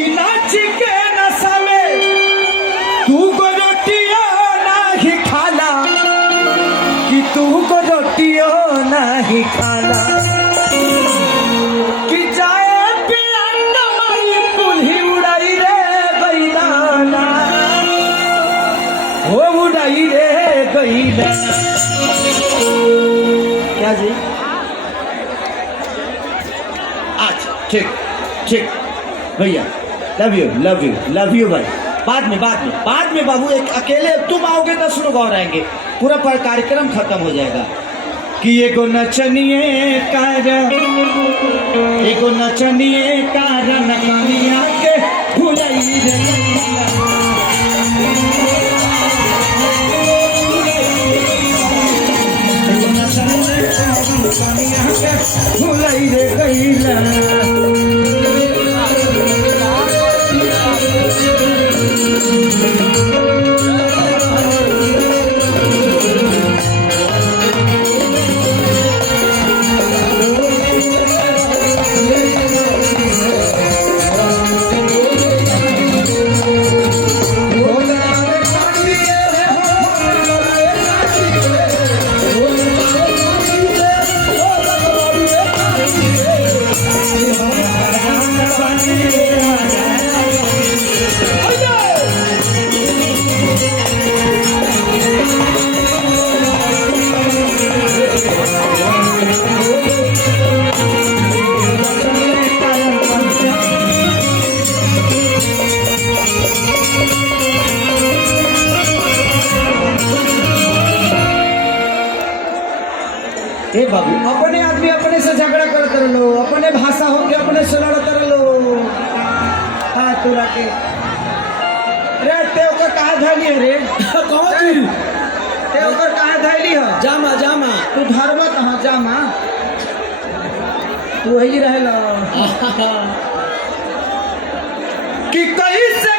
कि नाच के नशा में तू को रोटियो नहीं खाला कि तू को रोटियो नहीं खाला कि जाए पियंद माई पुल्ही उड़ाई रे गईलाना वो उड़ाई रे गईला। क्या जी? अच्छा ठीक ठीक भैया, लव यू भाई। बाद में बाबू, एक अकेले तुम आओगे 10 लोग और आएंगे, पूरा कार्यक्रम खत्म हो जाएगा। कि एगो नचनिए कारण कमिया के भुलाई रे भुलाई रे गईला। ए बाबू, अपने आदमी अपने से झगड़ा करते रहो, अपने भाषा हो के अपने से लड़ते रहो। हाँ तोरा के रे तेव का कहा धैली रे? कौन जी? तेव का कहा धैली हो? जामा तू धर्म कहाँ जामा? तू वही रहेला कि कैसे